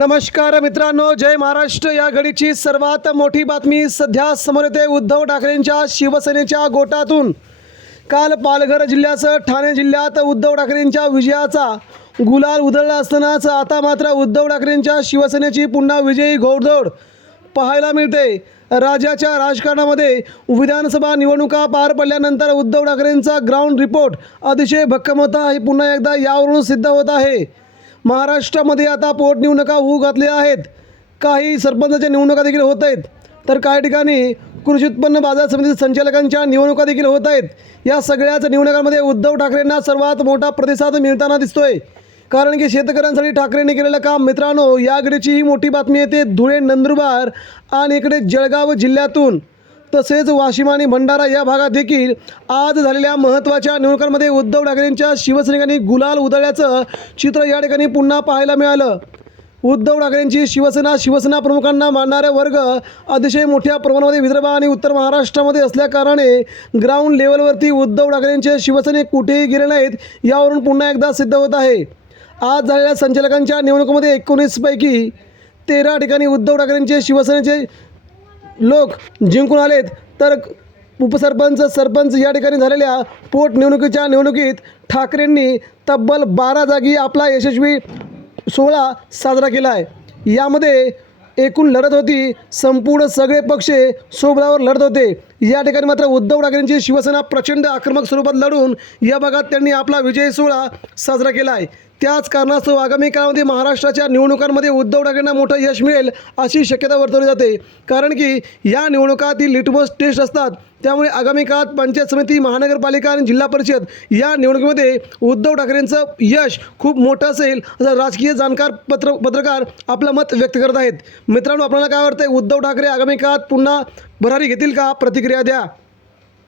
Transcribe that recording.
नमस्कार मित्रांनो जय महाराष्ट्र. या घडीची सर्वात मोठी बातमी सध्या समोर येते. उद्धव ठाकरेंच्या शिवसेनेच्या गोटातून. काल पालघर जिल्ह्यासह ठाणे जिल्ह्यात उद्धव ठाकरेंच्या विजयाचा गुलाल उधळला असतानाच आता मात्र उद्धव ठाकरेंच्या शिवसेनेची पुन्हा विजयी घोडदौड पाहायला मिळते. राज्याच्या राजकारणामध्ये विधानसभा निवडणुका पार पडल्यानंतर उद्धव ठाकरेंचा ग्राउंड रिपोर्ट अतिशय भक्कम होता. हे पुन्हा एकदा यावरून सिद्ध होत आहे. महाराष्ट्रामध्ये आता पोटनिवडणुका होऊ घातल्या आहेत. काही सरपंचाच्या निवडणुका देखील होत आहेत. तर काही ठिकाणी कृषी उत्पन्न बाजार समिती संचालकांच्या निवडणुका देखील होत आहेत. या सगळ्याच निवडणुकांमध्ये उद्धव ठाकरेंना सर्वात मोठा प्रतिसाद मिळताना दिसतोय. कारण की शेतकऱ्यांसाठी ठाकरेंनी केलेलं काम मित्रांनो याकडेची ही मोठी बातमी येते धुळे नंदुरबार आणि इकडे जळगाव जिल्ह्यातून. तसेच वाशिम आणि भंडारा या भागात देखील आज झालेल्या महत्त्वाच्या निवडणुकांमध्ये उद्धव ठाकरेंच्या शिवसैनिकांनी गुलाल उधळल्याचं चित्र या ठिकाणी पुन्हा पाहायला मिळालं. उद्धव ठाकरेंची शिवसेना शिवसेना प्रमुखांना मानणारे वर्ग अतिशय मोठ्या प्रमाणामध्ये विदर्भ आणि उत्तर महाराष्ट्रामध्ये असल्याकारणे ग्राउंड लेवलवरती उद्धव ठाकरेंचे शिवसैनिक कुठेही गेले नाहीत यावरून पुन्हा एकदा सिद्ध होत आहे. आज झालेल्या संचालकांच्या निवडणुकीमध्ये एकोणीसपैकी तेरा ठिकाणी उद्धव ठाकरेंचे शिवसेनेचे लोक जिंकून आलेत. तर उपसरपंच सरपंच या ठिकाणी झालेल्या पोटनिवडणुकीच्या निवडणुकीत ठाकरेंनी तब्बल बारा जागी आपला यशस्वी सोहळा साजरा केला आहे. यामध्ये एकूण लढत होती. संपूर्ण सगळे पक्ष सोबळावर लढत होते. या ठिकाणी मात्र उद्धव ठाकरेंची शिवसेना प्रचंड आक्रमक स्वरूपात लढून या भागात त्यांनी आपला विजय सोहळा साजरा केला आहे. त्याच कारणास्तव आगामी काळामध्ये महाराष्ट्राच्या निवडणुकांमध्ये उद्धव ठाकरेंना मोठं यश मिळेल अशी शक्यता वर्तवली जाते. कारण की या निवडणुकातील लिटमस टेस्ट असतात. त्यामुळे आगामी काळात पंचायत समिती महानगरपालिका आणि जिल्हा परिषद या निवडणुकीमध्ये उद्धव ठाकरेंचं यश खूप मोठं असेल असं राजकीय जाणकार पत्र पत्रकार आपलं मत व्यक्त करत आहेत. मित्रांनो आपल्याला काय वाटतं उद्धव ठाकरे आगामी काळात पुन्हा भरारी घेतील का? प्रतिक्रिया द्या.